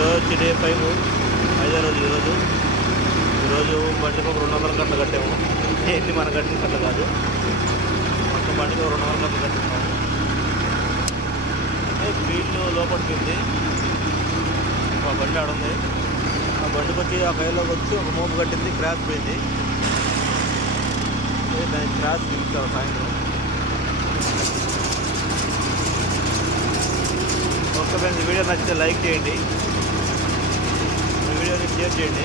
ఈరోజు వచ్చి డే 5 5వ రోజు. ఈరోజు బండికి ఒక 200 గంటలు కట్టాము. ఏంటి మన కట్టిన కట్టలు కాదు, మొత్తం బండికి ఒక 200 గంటలు కట్టిస్తాము. ఫీల్డ్ లోపలికి ఒక బండి ఆడుంది. ఆ బండికి వచ్చి ఆ కైలోకి వచ్చి ఒక మోపు కట్టింది, క్రాస్ పోయింది. దానికి క్రాస్ తీస్తారు సాయంత్రం. ఓకే ఫ్రెండ్స్, వీడియో నచ్చితే లైక్ చేయండి, వీడియోని షేర్ చేయండి.